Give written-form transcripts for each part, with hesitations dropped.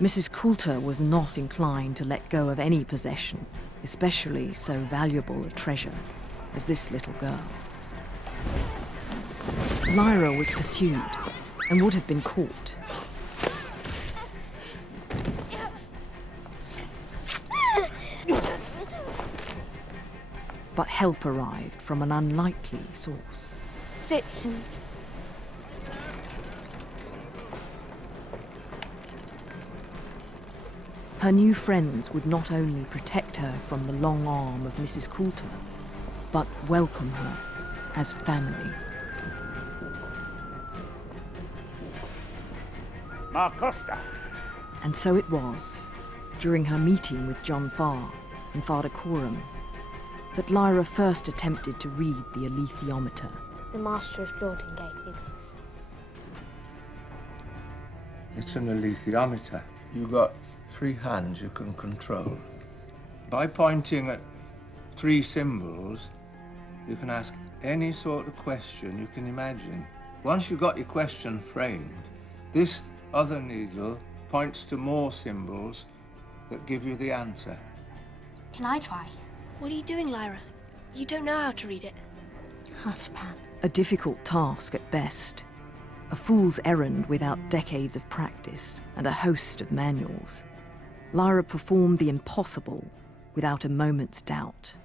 Mrs. Coulter was not inclined to let go of any possession, especially so valuable a treasure as this little girl. Lyra was pursued and would have been caught. But help arrived from an unlikely source. Egyptians. Her new friends would not only protect her from the long arm of Mrs. Coulter, but welcome her as family. Marcosta. And so it was, during her meeting with John Farr and Father Coram, that Lyra first attempted to read the alethiometer. The Master of Jordan gave me this. It's an alethiometer. You've got 3 hands you can control. By pointing at 3 symbols, you can ask any sort of question you can imagine. Once you've got your question framed, this other needle points to more symbols that give you the answer. Can I try? What are you doing, Lyra? You don't know how to read it. Hush, Pan. A difficult task at best. A fool's errand without decades of practice and a host of manuals. Lyra performed the impossible without a moment's doubt.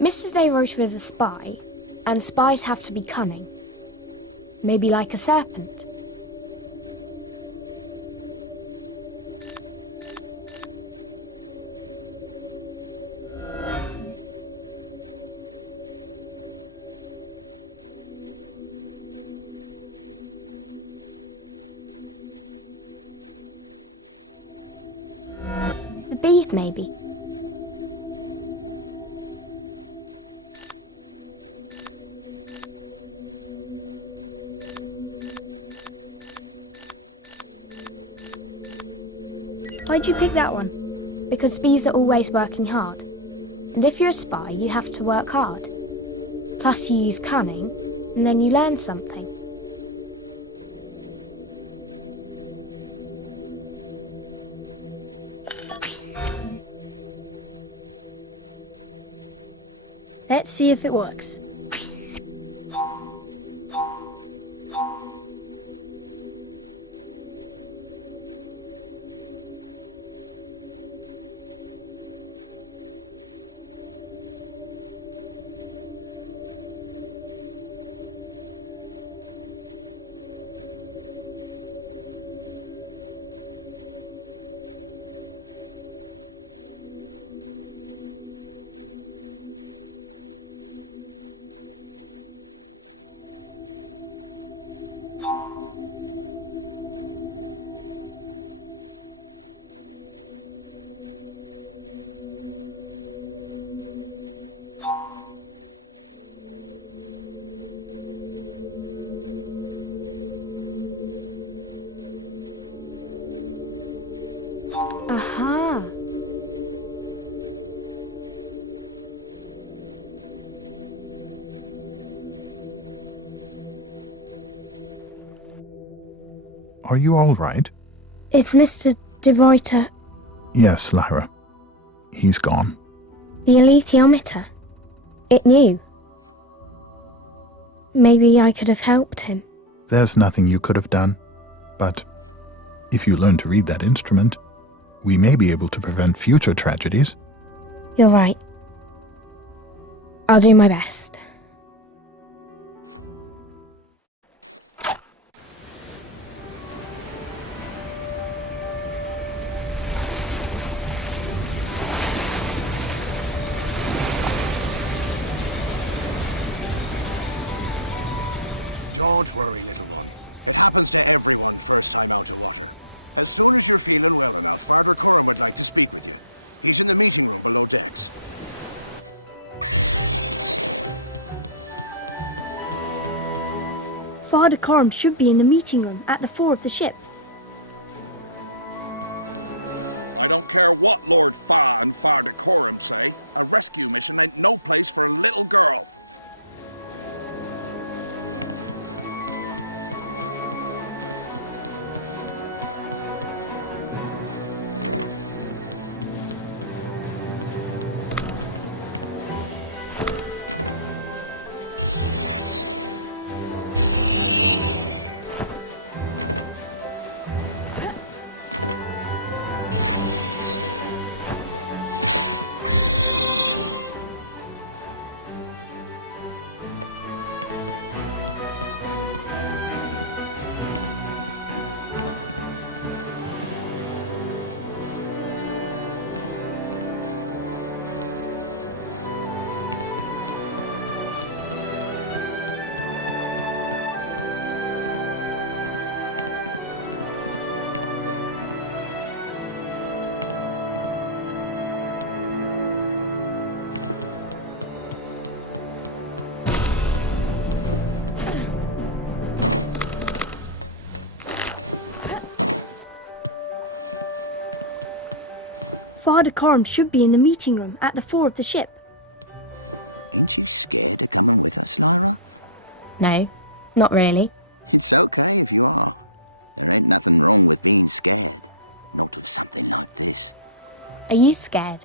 Mrs. A. Rota is a spy, and spies have to be cunning. Maybe like a serpent. The bee, maybe. Why'd you pick that one? Because bees are always working hard. And if you're a spy, you have to work hard. Plus you use cunning, and then you learn something. Let's see if it works. Aha! Are you all right? Is Mr. De Ruyter Yes, Lyra. He's gone. the alethiometer? It knew. Maybe I could have helped him. There's nothing you could have done. But if you learn to read that instrument, we may be able to prevent future tragedies. You're right. I'll do my best. Don't worry, little one. As soon as you feel it well, Father Thor would like to speak. He's in the meeting room below decks. Father Corm should be in the meeting room at the fore of the ship. Care what Lord Far and Father Thor say, a rescue mission make no place for a little girl. Father Corm should be in the meeting room at the fore of the ship. No, not really. Are you scared?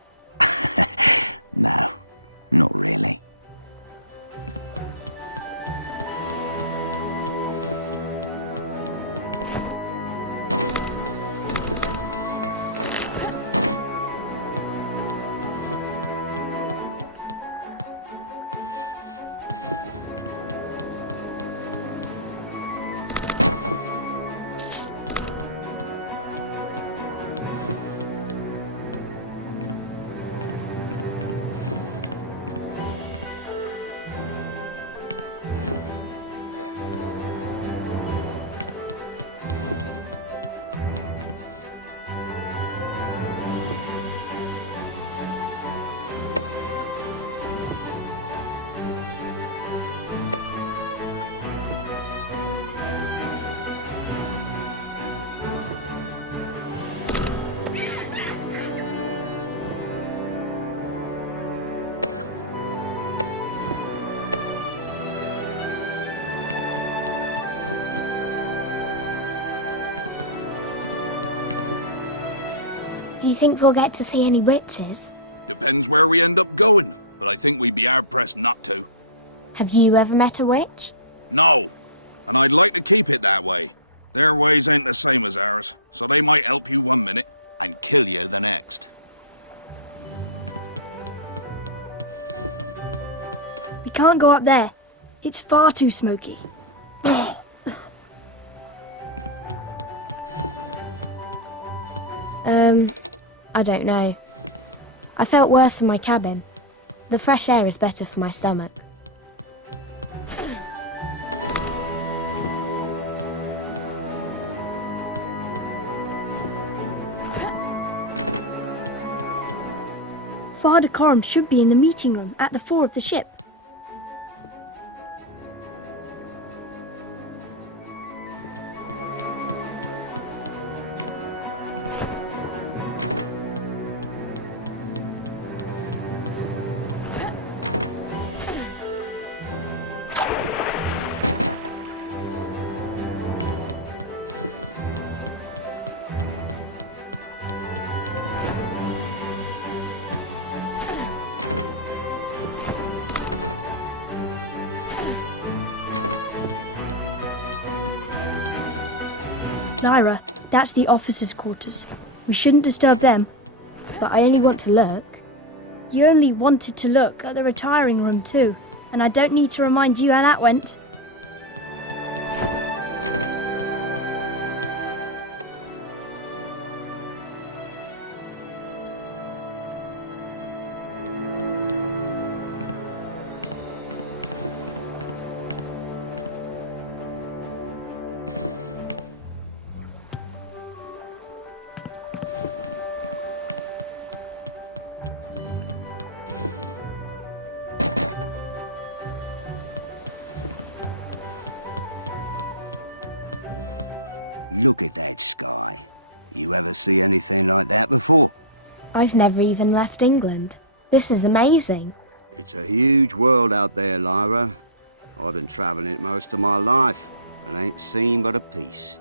Do you think we'll get to see any witches? Depends where we end up going, but I think we'd be hard-pressed not to. Have you ever met a witch? No, and I'd like to keep it that way. Their ways ain't the same as ours, so they might help you one minute and kill you the next. We can't go up there. It's far too smoky. I don't know. I felt worse in my cabin. The fresh air is better for my stomach. Father Corm should be in the meeting room at the fore of the ship. Lyra, that's the officers' quarters. We shouldn't disturb them. But I only want to look. You only wanted to look at the retiring room too, and I don't need to remind you how that went. I've never even left England. This is amazing. It's a huge world out there, Lyra. I've been travelling it most of my life, and ain't seen but a piece.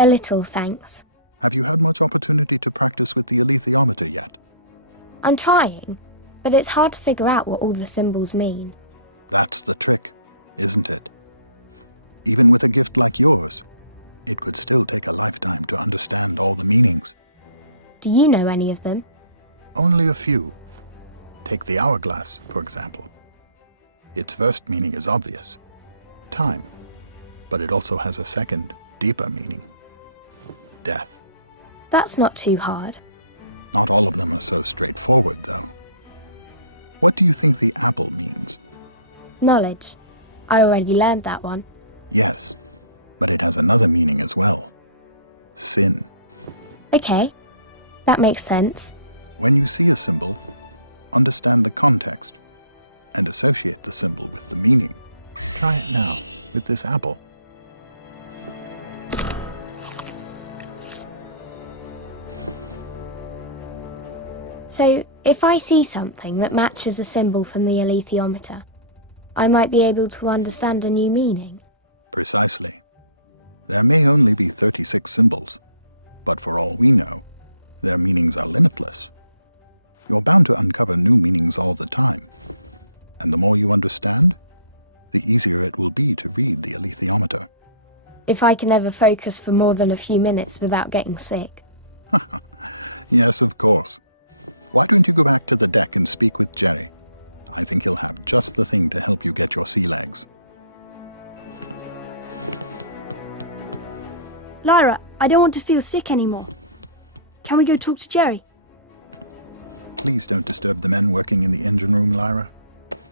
A little, thanks. I'm trying, but it's hard to figure out what all the symbols mean. Do you know any of them? Only a few. Take the hourglass, for example. Its first meaning is obvious. Time. But it also has a second, deeper meaning. Death. That's not too hard. Knowledge. I already learned that one. Okay, that makes sense. Try it now, with this apple. So, if I see something that matches a symbol from the alethiometer, I might be able to understand a new meaning. If I can ever focus for more than a few minutes without getting sick. Lyra, I don't want to feel sick anymore. Can we go talk to Jerry? Please don't disturb the men working in the engine room, Lyra.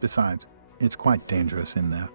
Besides, it's quite dangerous in there.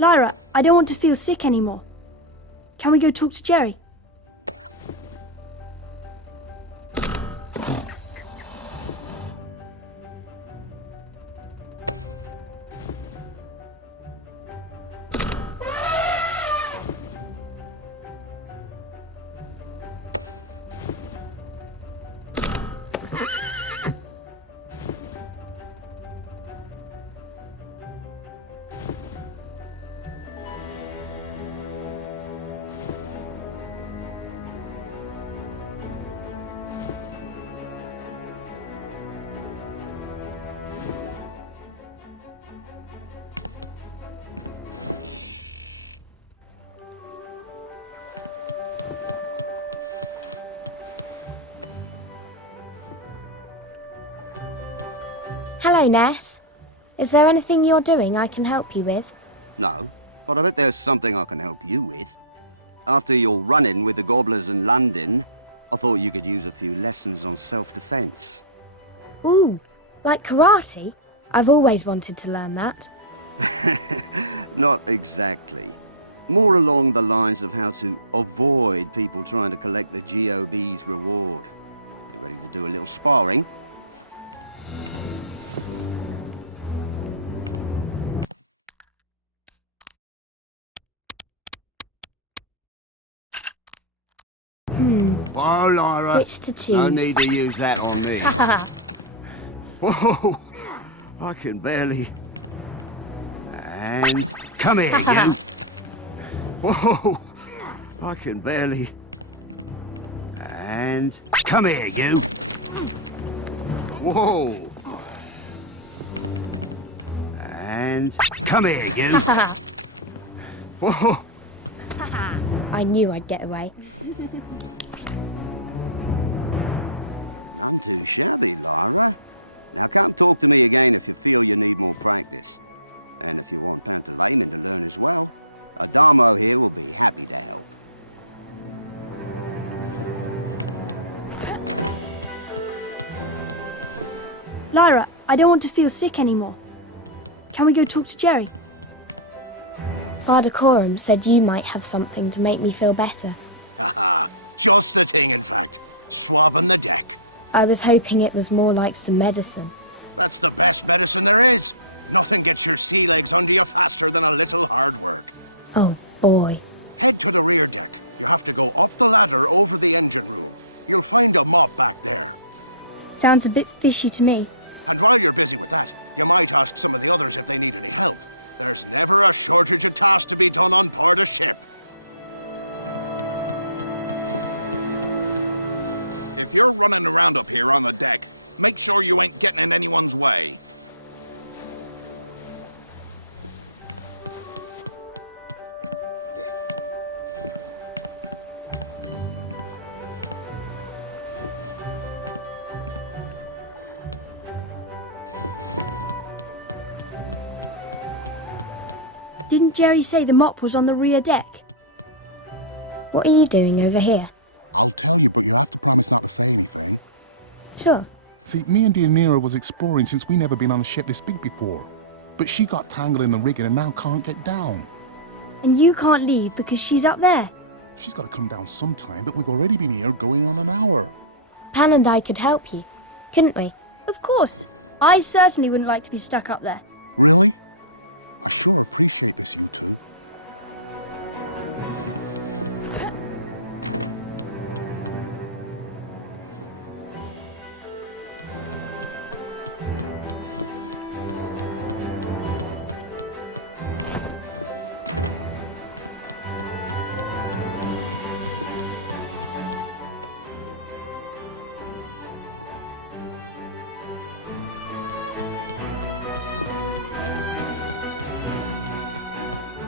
Lyra, I don't want to feel sick anymore. Can we go talk to Jerry? Hello, Ness. Is there anything you're doing I can help you with? No, but I bet there's something I can help you with. After your run-in with the gobblers in London, I thought you could use a few lessons on self-defense. Ooh, like karate? I've always wanted to learn that. Not exactly. More along the lines of how to avoid people trying to collect the GOB's reward. Ready to do a little sparring? Whoa, Lyra. Which to choose? No need to use that on me. Whoa! I can barely... And... Come here, you! Whoa! I can barely... And... Come here, you! Whoa! And... Come here, you! Whoa! I knew I'd get away. Lyra, I don't want to feel sick anymore. Can we go talk to Jerry? Father Coram said you might have something to make me feel better. I was hoping it was more like some medicine. Oh boy. Sounds a bit fishy to me. Didn't Jerry say the mop was on the rear deck? What are you doing over here? Sure. See, me and Deianira was exploring since we never been on a ship this big before. But she got tangled in the rigging and now can't get down. And you can't leave because she's up there. She's got to come down sometime, but we've already been here going on an hour. Pan and I could help you, couldn't we? Of course. I certainly wouldn't like to be stuck up there.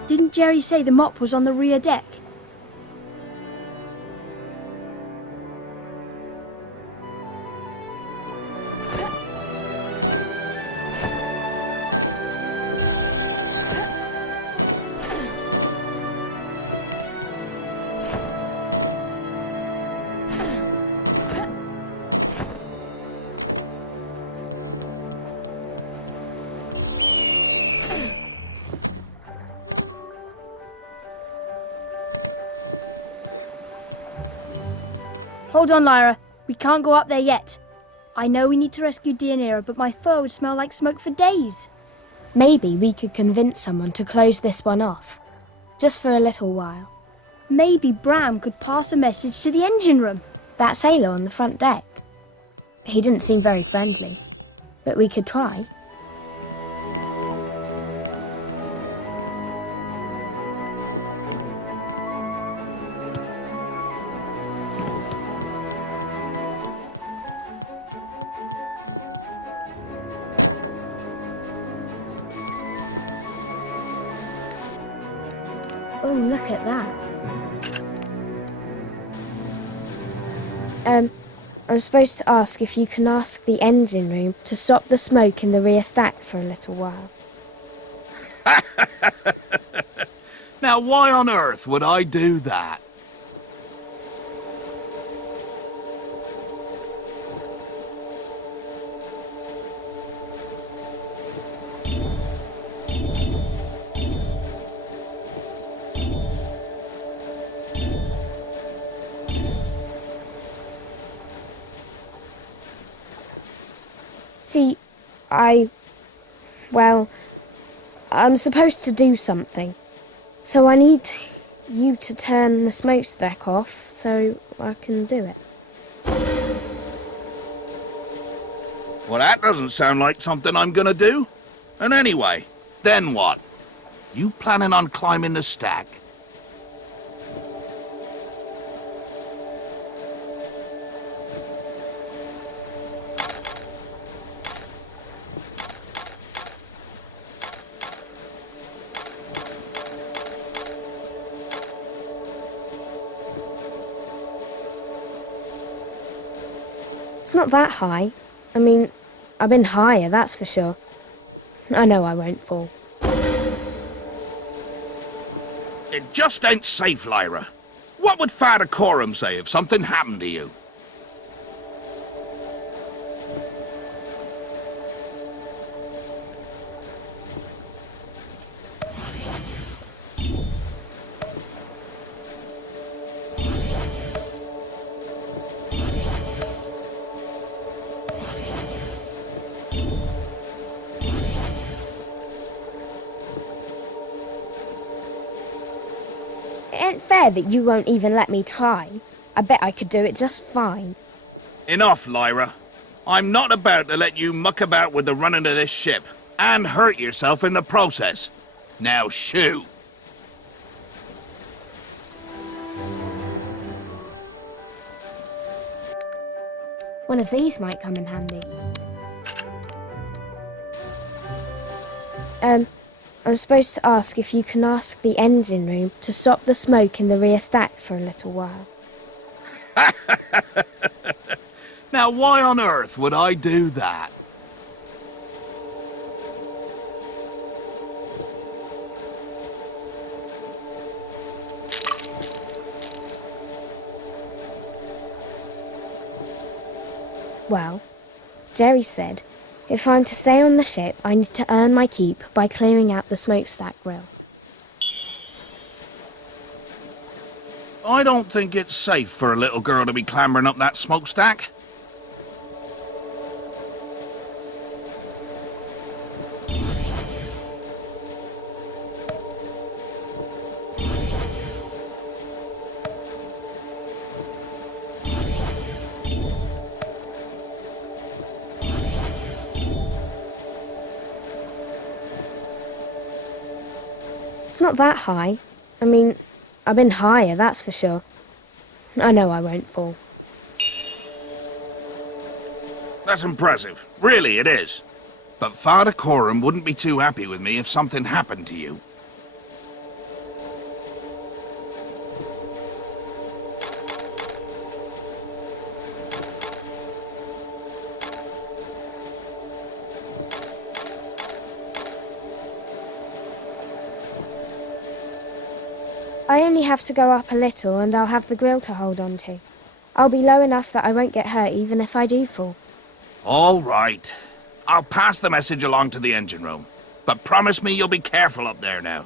Didn't Jerry say the mop was on the rear deck? Hold on, Lyra. We can't go up there yet. I know we need to rescue Deianira, but my fur would smell like smoke for days. Maybe we could convince someone to close this one off. Just for a little while. Maybe Bram could pass a message to the engine room. That sailor on the front deck. He didn't seem very friendly, but we could try. Oh, look at that. I'm supposed to ask if you can ask the engine room to stop the smoke in the rear stack for a little while. Now, why on earth would I do that? See, I'm supposed to do something. So I need you to turn the smokestack off so I can do it. Well, that doesn't sound like something I'm gonna do. And anyway, then what? You planning on climbing the stack? It's not that high. I mean, I've been higher, that's for sure. I know I won't fall. It just ain't safe, Lyra. What would Father Coram say if something happened to you? It ain't fair that you won't even let me try. I bet I could do it just fine. Enough, Lyra. I'm not about to let you muck about with the running of this ship and hurt yourself in the process. Now shoo! One of these might come in handy. I'm supposed to ask if you can ask the engine room to stop the smoke in the rear stack for a little while. Now, why on earth would I do that? Well, Jerry said, if I'm to stay on the ship, I need to earn my keep by clearing out the smokestack grill. I don't think it's safe for a little girl to be clambering up that smokestack. It's not that high. I mean, I've been higher, that's for sure. I know I won't fall. That's impressive. Really, it is. But Father Coram wouldn't be too happy with me if something happened to you. I only have to go up a little and I'll have the grill to hold on to. I'll be low enough that I won't get hurt even if I do fall. All right. I'll pass the message along to the engine room. But promise me you'll be careful up there now.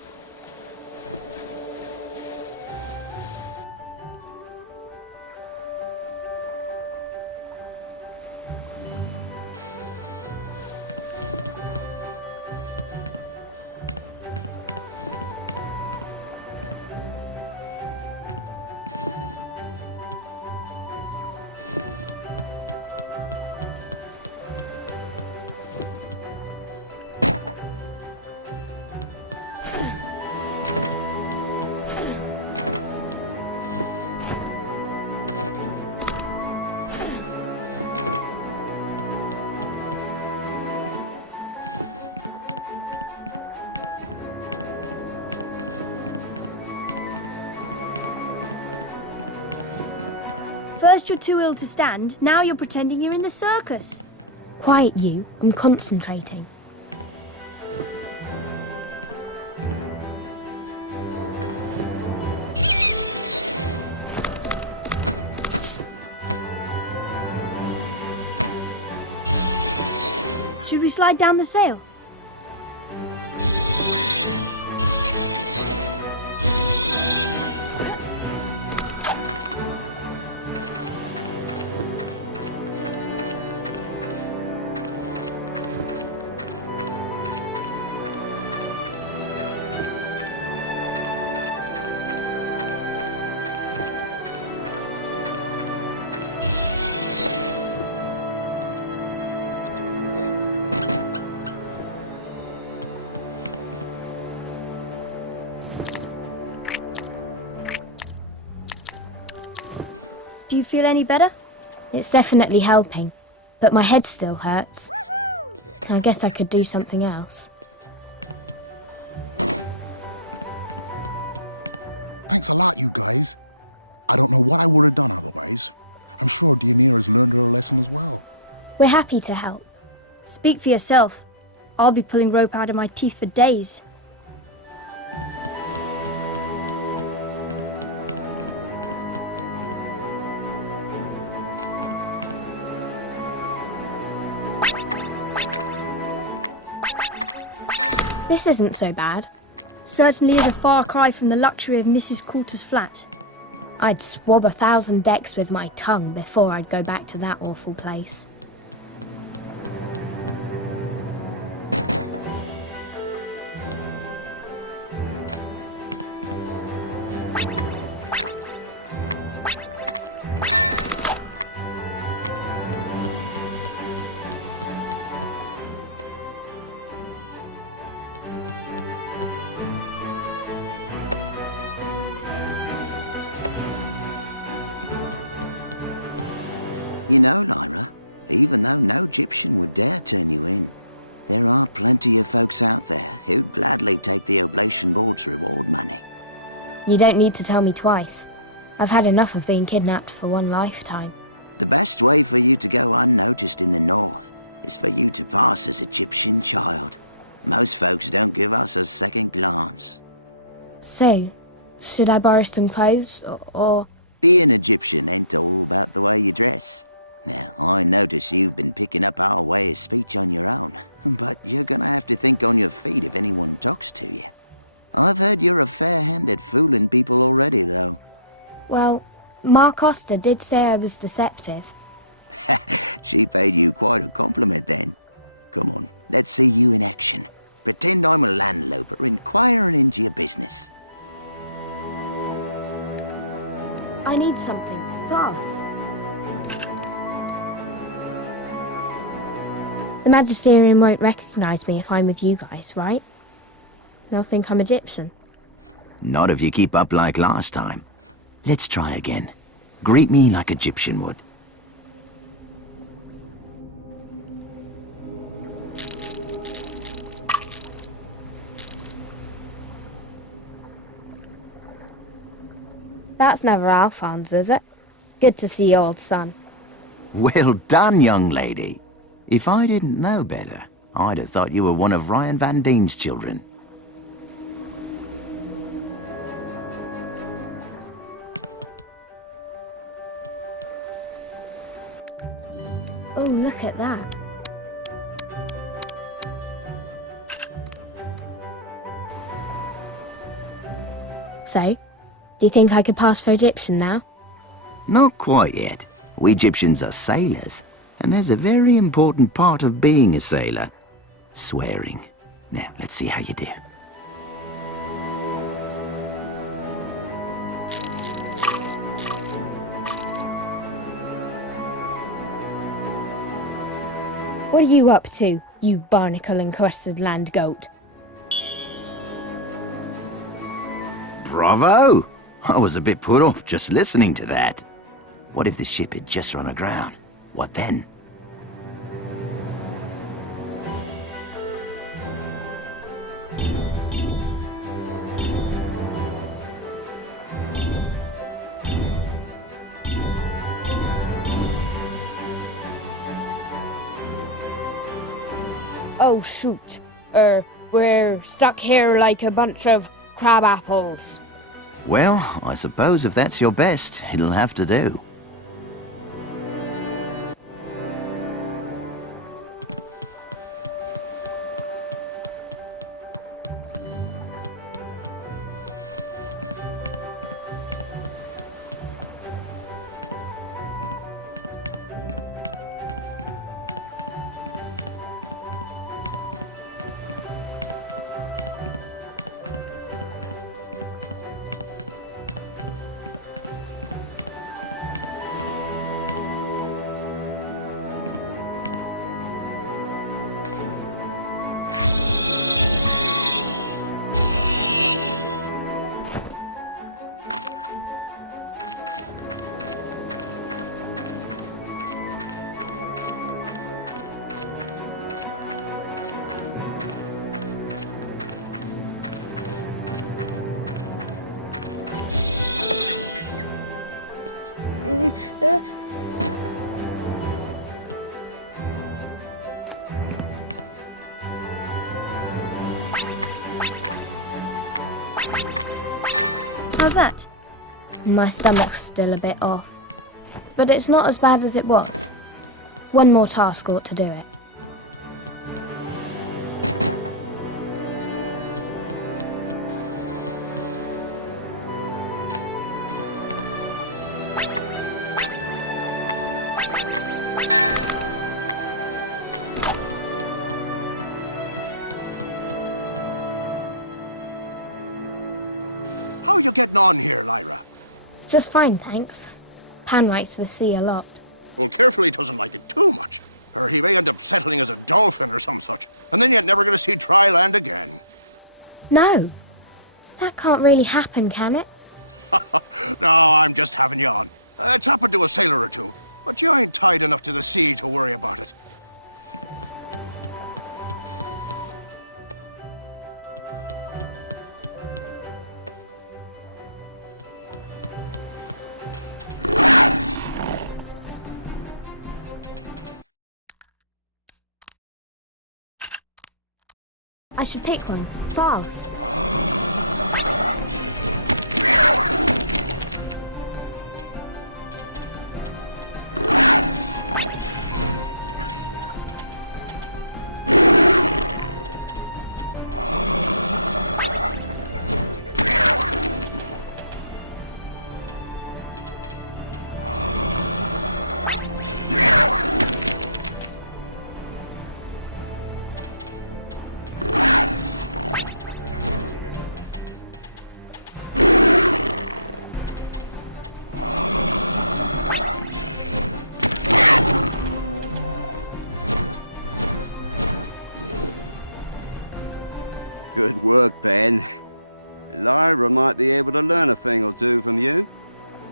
First you're too ill to stand, now you're pretending you're in the circus. Quiet you, I'm concentrating. Should we slide down the sail? Do you feel any better? It's definitely helping, but my head still hurts. I guess I could do something else. We're happy to help. Speak for yourself. I'll be pulling rope out of my teeth for days. This isn't so bad. Certainly is a far cry from the luxury of Mrs. Coulter's flat. I'd swab 1,000 decks with my tongue before I'd go back to that awful place. You don't need to tell me twice. I've had enough of being kidnapped for one lifetime. The best way for you to go unnoticed in the North is for you to pass as Egyptian child. Most folks don't give us a second glance. So, should I borrow some clothes, or... Be an Egyptian ain't all about the way you dress. I notice you've been picking up our way of speech on your own. You're gonna have to think on your feet if anyone talks to you. I've heard you're a fair hand at fooling people already, though. Well, Ma Costa did say I was deceptive. She paid you quite a compliment then. Let's see you in action. Pretend I'm a landlord and fire into your business. I need something, fast. The Magisterium won't recognise me if I'm with you guys, right? They'll think I'm Egyptian. Not if you keep up like last time. Let's try again. Greet me like Egyptian would. That's never Alphonse, is it? Good to see you, old son. Well done, young lady. If I didn't know better, I'd have thought you were one of Ryan Van Dien's children. Oh, look at that. So, do you think I could pass for Egyptian now? Not quite yet. We Egyptians are sailors, and there's a very important part of being a sailor. Swearing. Now, let's see how you do. What are you up to, you barnacle-encrusted land goat? Bravo! I was a bit put off just listening to that. What if the ship had just run aground? What then? Oh, shoot. We're stuck here like a bunch of crab apples. Well, I suppose if that's your best, it'll have to do. How's that? My stomach's still a bit off. But it's not as bad as it was. One more task ought to do it. Just fine, thanks. Pan likes the sea a lot. No! That can't really happen, can it? I should pick one, fast.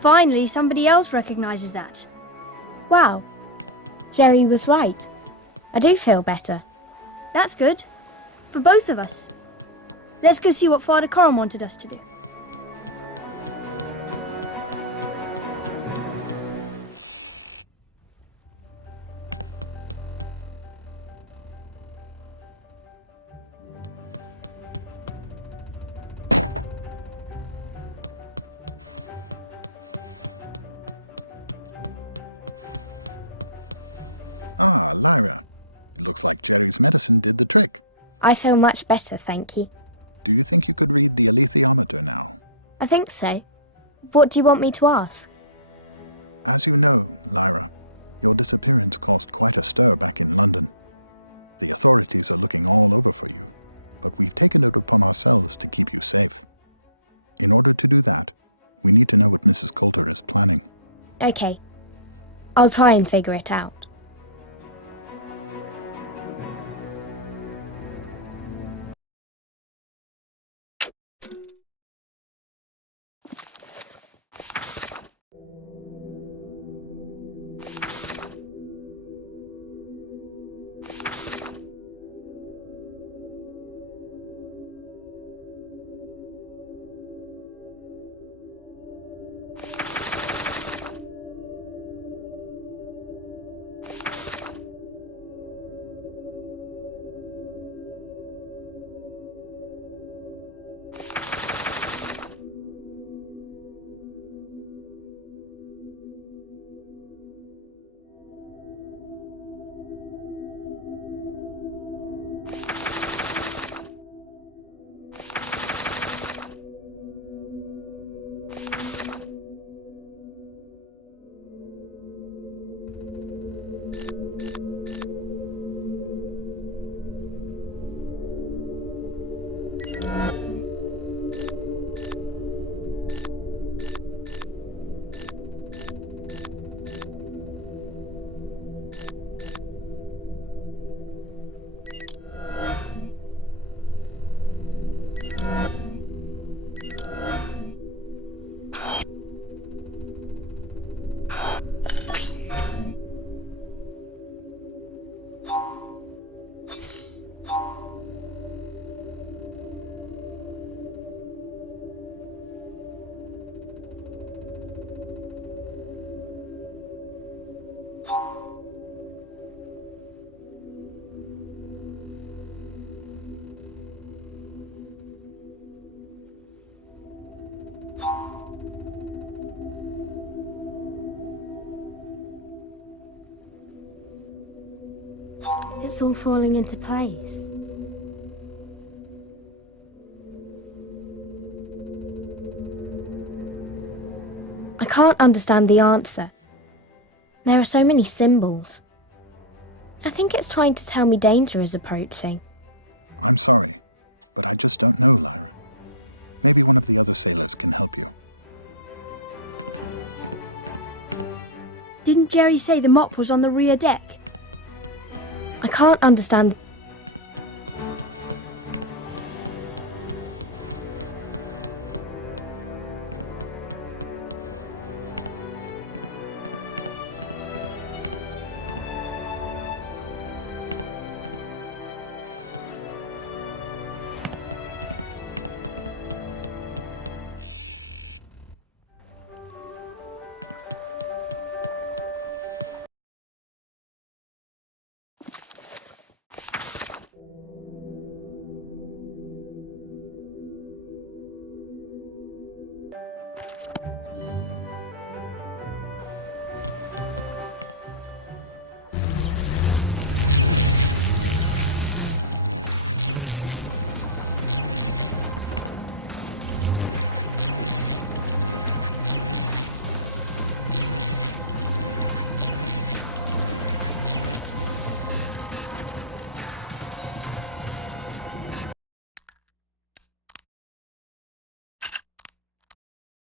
Finally, somebody else recognises that. Wow. Jerry was right. I do feel better. That's good. For both of us. Let's go see what Father Coram wanted us to do. I feel much better, thank you. I think so. What do you want me to ask? Okay. I'll try and figure it out. It's all falling into place. I can't understand the answer. There are so many symbols. I think it's trying to tell me danger is approaching. Didn't Jerry say the mop was on the rear deck? I can't understand.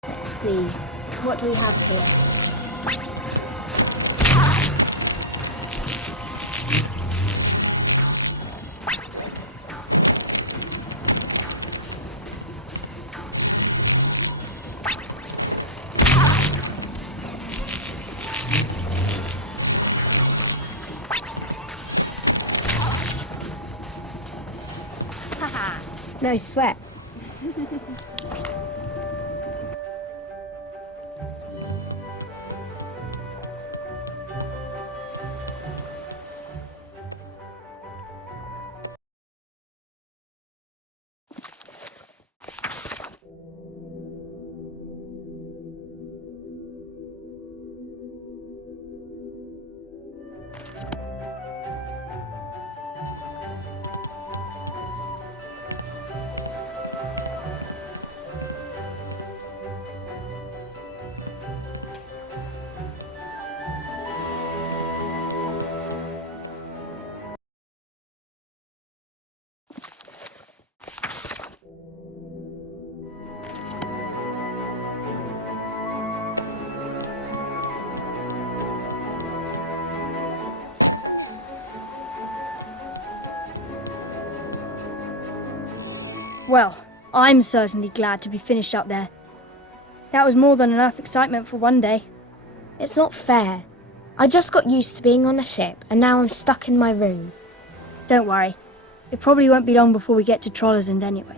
Let's see. What do we have here? Haha, no sweat. Well, I'm certainly glad to be finished up there. That was more than enough excitement for one day. It's not fair. I just got used to being on a ship and now I'm stuck in my room. Don't worry. It probably won't be long before we get to Trollesund anyway.